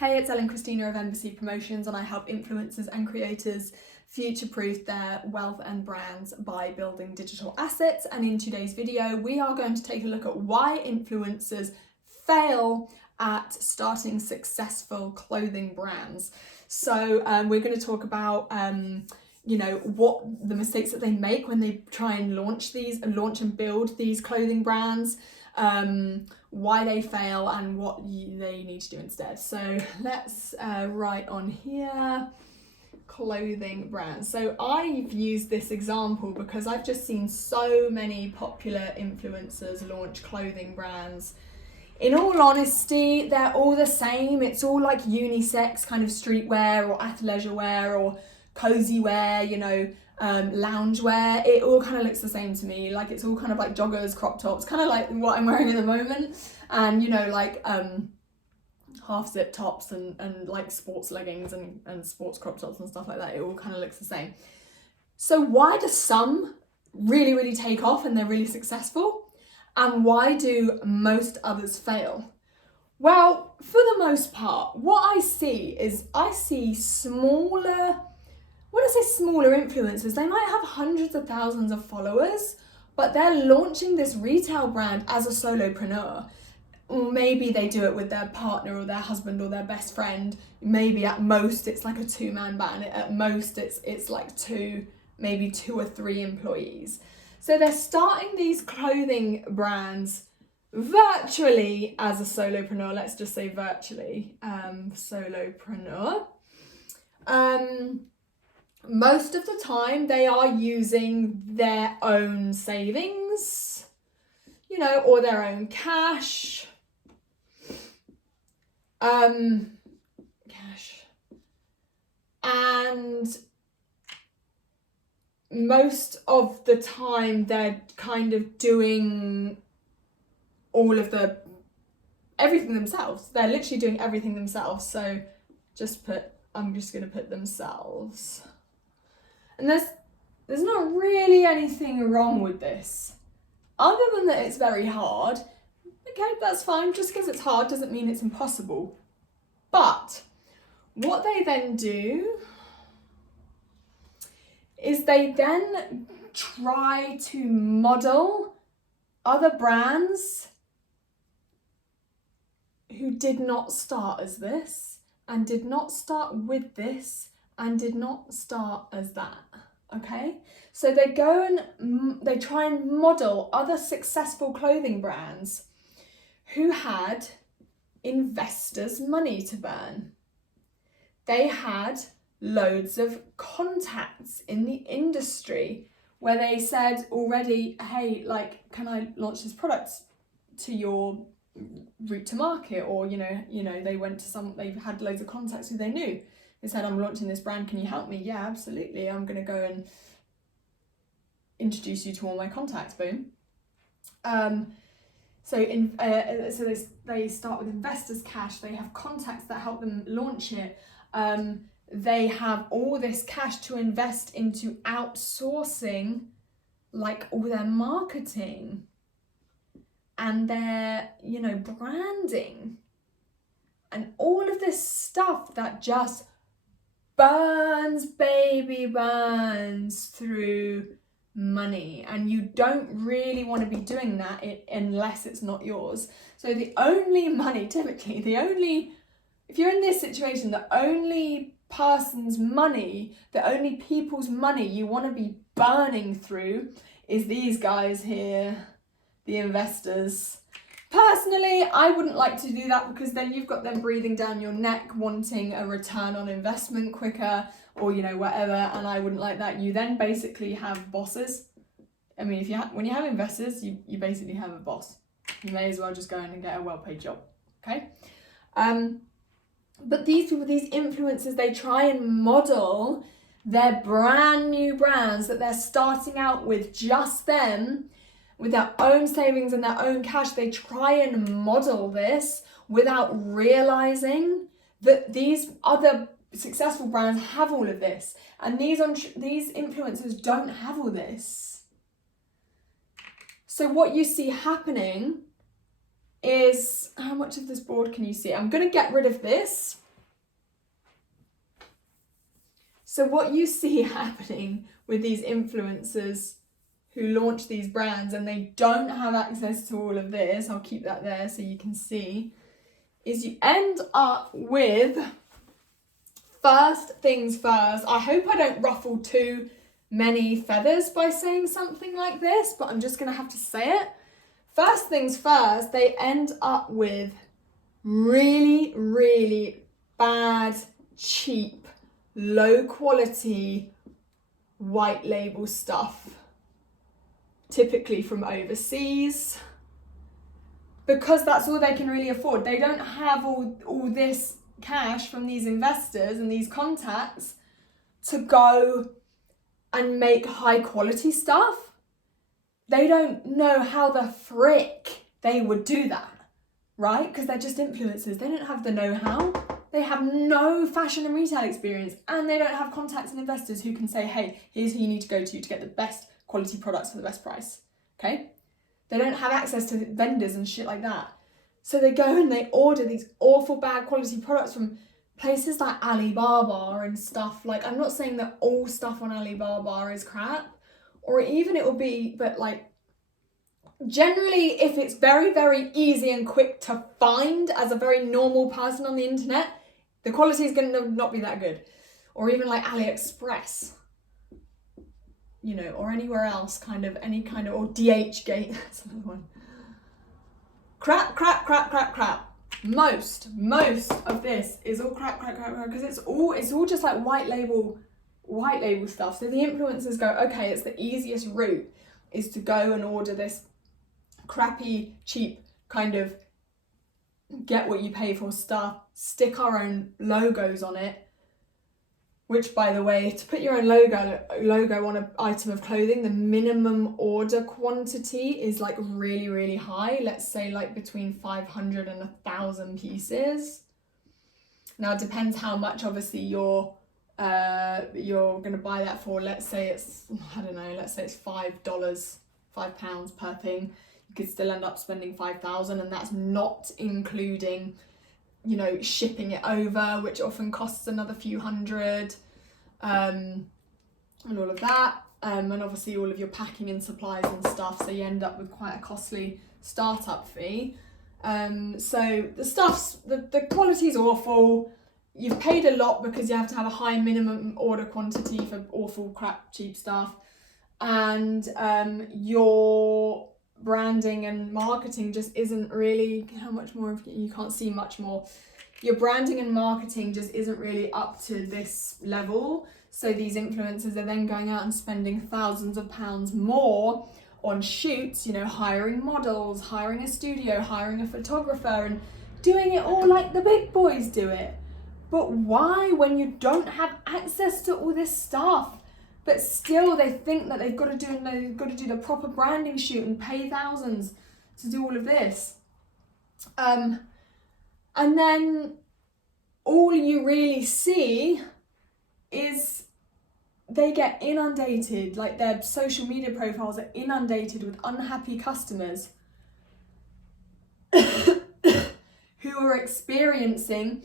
Hey, it's Ellen Christina of Embassy Promotions, and I help influencers and creators future-proof their wealth and brands by building digital assets. And in today's video, we are going to take a look at why influencers fail at starting successful clothing brands. So we're going to talk about what the mistakes that they make when they try and launch and build these clothing brands, why they fail and what they need to do instead. So let's write on here clothing brands. So I've used this example because I've just seen so many popular influencers launch clothing brands. In all honesty, they're all the same. It's all like unisex kind of streetwear or athleisure wear or cozy wear, lounge wear. It all kind of looks the same to me. Like it's all kind of like joggers, crop tops, kind of like what I'm wearing at the moment, and half zip tops and like sports leggings and sports crop tops and stuff like that. It all kind of looks the same. So why do some really take off and they're really successful, and why do most others fail? Well, for the most part, what I see smaller, when I say smaller influencers, they might have hundreds of thousands of followers, but they're launching this retail brand as a solopreneur. Or maybe they do it with their partner or their husband or their best friend. Maybe at most it's like a two-man band. At most it's like maybe two or three employees. So they're starting these clothing brands virtually as a solopreneur. Let's just say virtually, solopreneur. Most of the time they are using their own savings, or their own cash. And most of the time they're kind of doing everything themselves. They're literally doing everything themselves. So I'm just going to put themselves. And there's not really anything wrong with this, other than that it's very hard. Okay, that's fine. Just because it's hard doesn't mean it's impossible. But what they then do is they then try to model other brands who did not start as this, and did not start with this, and did not start as that. Okay, so they go and they try and model other successful clothing brands who had investors' money to burn. They had loads of contacts in the industry where they said already, hey, can I launch this product to your route to market? Or they had loads of contacts who they knew. They said, I'm launching this brand, can you help me? Yeah, absolutely. I'm going to go and introduce you to all my contacts, boom. So they start with investors' cash. They have contacts that help them launch it. They have all this cash to invest into outsourcing, like all their marketing and their, branding and all of this stuff that just burns through money, and you don't really want to be doing that unless it's not yours. So if you're in this situation, the only people's money you want to be burning through is these guys here, the investors. Personally, I wouldn't like to do that, because then you've got them breathing down your neck wanting a return on investment quicker, or whatever, and I wouldn't like that. You then basically have bosses. I mean, when you have investors, you basically have a boss. You may as well just go in and get a well-paid job. Okay? But these people, these influencers, they try and model their brand new brands that they're starting out with, just them, with their own savings and their own cash. They try and model this without realizing that these other successful brands have all of this, and these influencers don't have all this. So what you see happening is, how much of this board can you see? I'm going to get rid of this So what you see happening with these influencers who launch these brands and they don't have access to all of this, I'll keep that there so you can see, is you end up with, first things first, I hope I don't ruffle too many feathers by saying something like this, but I'm just going to have to say it. First things first, they end up with really, really bad, cheap, low quality, white label stuff, typically from overseas, because that's all they can really afford. They don't have all this cash from these investors and these contacts to go and make high quality stuff. They don't know how the frick they would do that, right? Because they're just influencers. They don't have the know-how. They have no fashion and retail experience, and they don't have contacts and investors who can say, hey, here's who you need to go to get the best quality products for the best price, okay? They don't have access to vendors and shit like that. So they go and they order these awful bad quality products from places like Alibaba and stuff. Like, I'm not saying that all stuff on Alibaba is crap, or even it will be, but like, generally, if it's very, very easy and quick to find as a very normal person on the internet, the quality is going to not be that good. Or even like AliExpress, you know, or anywhere else, or DHgate, that's another one. Crap. Most of this is all crap, because it's all just like white label stuff. So the influencers go, okay, it's the easiest route is to go and order this crappy, cheap kind of get what you pay for stuff, stick our own logos on it, which, by the way, to put your own logo on an item of clothing, the minimum order quantity is like really, really high. Let's say like between 500 and 1,000 pieces. Now it depends how much obviously you're going to buy that for. Let's say it's, I don't know, let's say it's £5 per thing. You could still end up spending 5,000, and that's not including, you know, shipping it over, which often costs another few hundred, and all of that, and obviously all of your packing and supplies and stuff, so you end up with quite a costly startup fee. So the quality's awful. You've paid a lot because you have to have a high minimum order quantity for awful crap cheap stuff, and your branding and marketing just isn't really, how much more, you can't see much more, your branding and marketing just isn't really up to this level. So these influencers are then going out and spending thousands of pounds more on shoots, you know, hiring models, hiring a studio, hiring a photographer, and doing it all like the big boys do it. But why, when you don't have access to all this stuff? But still they think that they've got to do the proper branding shoot and pay thousands to do all of this. And then all you really see is they get inundated, like their social media profiles are inundated with unhappy customers who are experiencing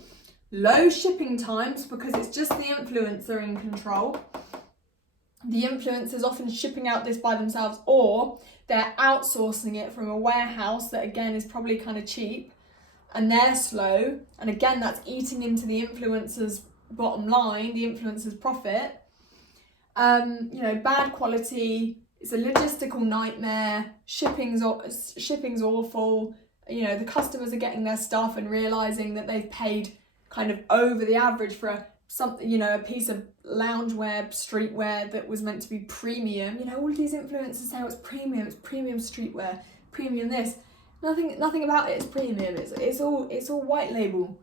low shipping times because it's just the influencer in control. The influencer's often shipping out this by themselves, or they're outsourcing it from a warehouse that again is probably kind of cheap, and they're slow, and again that's eating into the influencer's bottom line, the influencer's profit. You know, bad quality, it's a logistical nightmare, shipping's awful, you know, the customers are getting their stuff and realising that they've paid kind of over the average for something, you know, a piece of loungewear, streetwear that was meant to be premium. You know, all of these influencers say, oh, it's premium streetwear, premium this. Nothing about it is premium. It's all white label.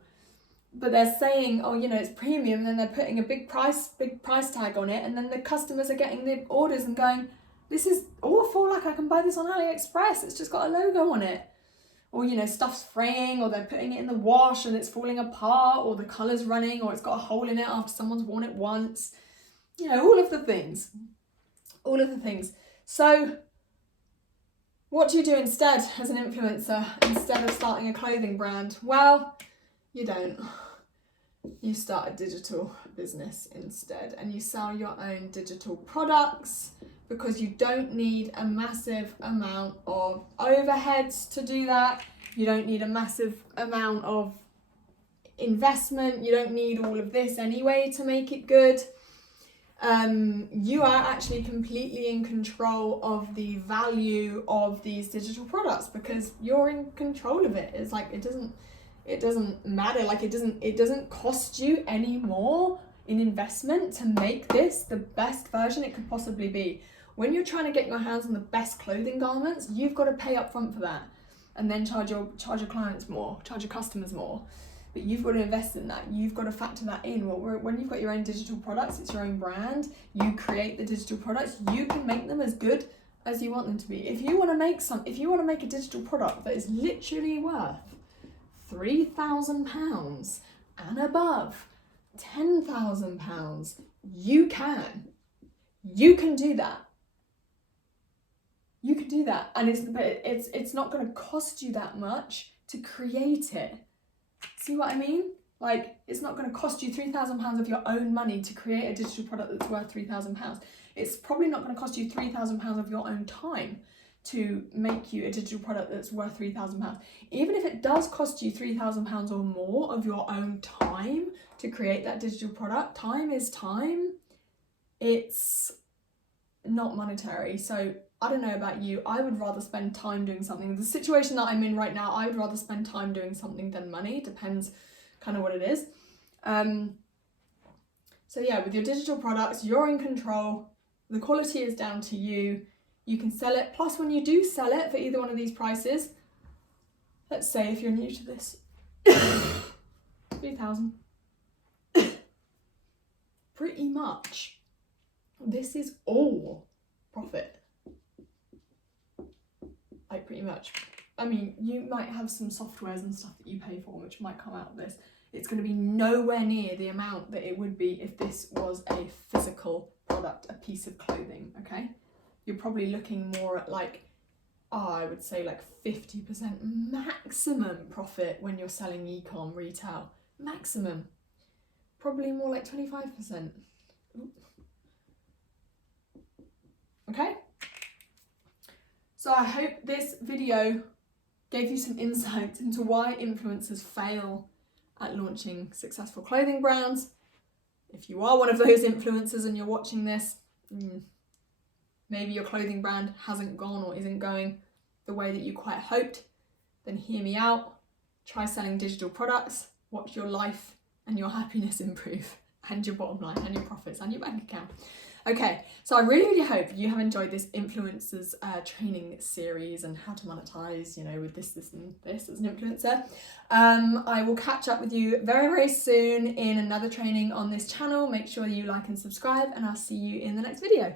But they're saying, oh, you know, it's premium, and then they're putting a big price tag on it, and then the customers are getting the orders and going, this is awful, like I can buy this on AliExpress, it's just got a logo on it. Or, you know, stuff's fraying, or they're putting it in the wash and it's falling apart, or the colour's running, or it's got a hole in it after someone's worn it once. You know, all of the things. So what do you do instead as an influencer, instead of starting a clothing brand? Well, you don't. you start a digital business instead and you sell your own digital products, because you don't need a massive amount of overheads to do that. You don't need a massive amount of investment. You don't need all of this anyway to make it good. You are actually completely in control of the value of these digital products, because you're in control of it. It's like it doesn't matter. Like it doesn't cost you any more in investment to make this the best version it could possibly be. When you're trying to get your hands on the best clothing garments, you've got to pay up front for that, and then charge your clients more, charge your customers more. But you've got to invest in that. You've got to factor that in. Well, when you've got your own digital products, it's your own brand. You create the digital products. You can make them as good as you want them to be. If you want to make a digital product that is literally worth £3,000 and above, £10,000, you can do that. You can do that, and it's not going to cost you that much to create it. See what I mean? Like, it's not going to cost you £3,000 of your own money to create a digital product that's worth £3,000. It's probably not going to cost you £3,000 of your own time to make you a digital product that's worth £3,000. Even if it does cost you £3,000 or more of your own time to create that digital product, time is time. It's not monetary. So I don't know about you, I would rather spend time doing something. The situation that I'm in right now, I would rather spend time doing something than money. Depends kind of what it is. So yeah, with your digital products, you're in control. The quality is down to you. You can sell it. Plus, when you do sell it for either one of these prices, let's say if you're new to this, 3,000. Pretty much, this is all profit. Like, pretty much. I mean, you might have some softwares and stuff that you pay for which might come out of this. It's going to be nowhere near the amount that it would be if this was a physical product, a piece of clothing, okay? You're probably looking more at like, I would say like 50% maximum profit when you're selling e-com retail. Maximum. Probably more like 25%. Okay? So I hope this video gave you some insight into why influencers fail at launching successful clothing brands. If you are one of those influencers and you're watching this, maybe your clothing brand hasn't gone or isn't going the way that you quite hoped, then hear me out. Try selling digital products, watch your life and your happiness improve, and your bottom line and your profits and your bank account. Okay, so I really, really hope you have enjoyed this influencers training series and how to monetize, you know, with this and this as an influencer. I will catch up with you very, very soon in another training on this channel. Make sure you like and subscribe, and I'll see you in the next video.